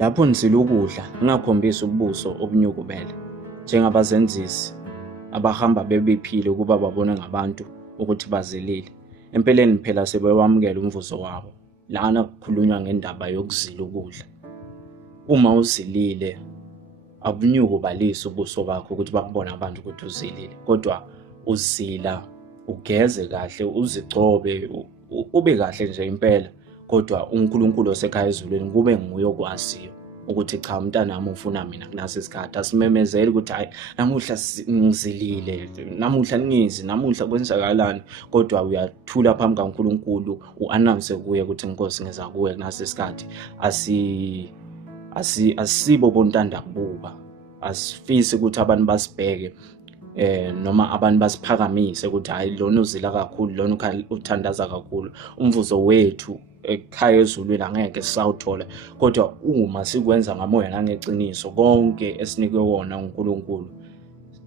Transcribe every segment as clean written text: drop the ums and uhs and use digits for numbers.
Lapho nizila ukudla ngingakhombisi ubuso obunyukubele njengabazenzisi abahamba bebephile ukuba babone ngabantu ukuthi bazilile. Empeleni phela sebewamukela umvuzo wabo. Lana kukhulunywa ngendaba yokuzila ukudla. Uma uzilile abunyukubalisi ubuso bakho ukuthi bakubone abantu ukuthi uzilile, kodwa uzila ugeze kahle, uzigcobe, ube kahle nje impela. Kodwa uNkulunkulu osekhaya ezulwini kube nguye okwaziyo ukuthi cha, mntanami ufuna mina kunasi isikhathi. Asimemezeli ukuthi hayi namuhla ngizilile, namuhla ningizi, namuhla kwenzakalani, kodwa uyathula phambi kaNkulunkulu u-announce kuye ukuthi Nkosi ngiza kuwe kunasi isikhathi. Asibo bontanda kubuka, asifisi ukuthi abantu basibheke noma abantu basiphakamise ukuthi hayi lona uzila kakhulu, lona uthandaza kakhulu. Umvuzo wethu ekhaya ezulwini angeke sisawuthola, kodwa uma sikwenza ngamoya nangeqiniso konke esinikwe wona uNkulunkulu,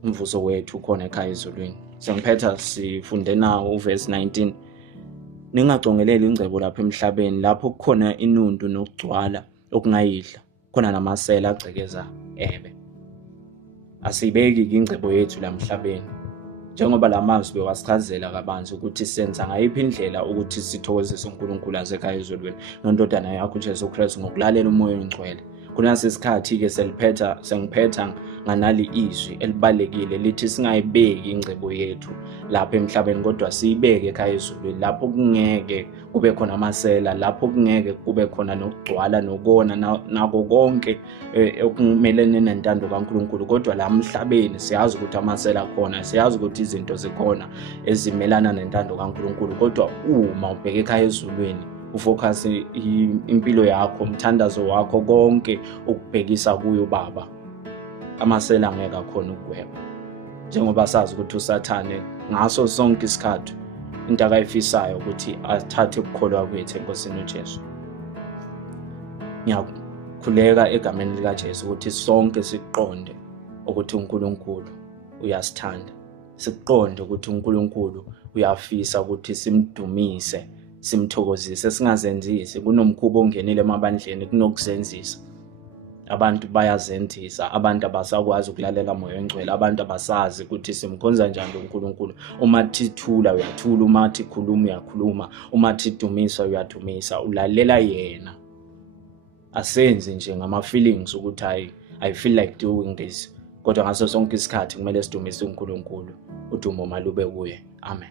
umvuzo wethu khona ekhaya ezulwini. Sengiphetha sifunde nawo uverse 19. Ningacongeleli ingcebo lapha emhlabeni lapho kukhona inundu nokugcwala okungayidla, khona namasela agcekeza ebe. Asibeki ingcebo yethu la emhlabeni njengoba lamazwi bewasichazela kabanzi ukuthi senza ngayiphi indlela ukuthi sithokozise uNkulunkulu asekhaya ezulwini nondodana yakho uJesu Kristu ngokulalela umoya oyingcwele. Kunase isikhathi-ke sengiphetha nganali izwi elibalekile lithi singayibeki ingcebo yethu lapha emhlabeni kodwa siyibeke ekhaya ezulwini, lapho kungeke kube khona amasela, lapho kungeke kube khona nokugcwala nokona nako konke okumelene nentando kaNkulunkulu. Kodwa la emhlabeni siyazi ukuthi amasela akhona, siyazi ukuthi izinto zikhona ezimelana nentando kaNkulunkulu, kodwa uma ubheka ekhaya ezulwini ufocus impilo yakho, umthandazo wakho, konke ukubhekisa kuyo Baba, amasela angeke akhona ukugweba. Njengoba sazi ukuthi uSathane ngaso sonke isikhathi into akayifisayo ukuthi athathe ukukholwa kwethu eNkosini uJesu. Ngiyakhuleka egameni likaJesu ukuthi sonke siqonde ukuthi uNkulunkulu uyasithanda, siqonde ukuthi uNkulunkulu uyafisa ukuthi simdumise, simthokozise, singazenzisi. Kunomkhuba ongenile emabandleni kunokuzenzisa. Abantu bayazenzisa, abantu abasakwazi ukulalela moya oyingcwele, abantu abasazi ukuthi simkhonza njani uNkulunkulu. Uma thithula uyathula, uma thi khuluma uyakhuluma, uma thi dumisa uyadumisa, ulalela yena. Asenzi nje ngama feelings ukuthi I feel like doing this, kodwa ngaso sonke isikhathi kumele sidumise uNkulunkulu. Udumo malube kuye. Amen.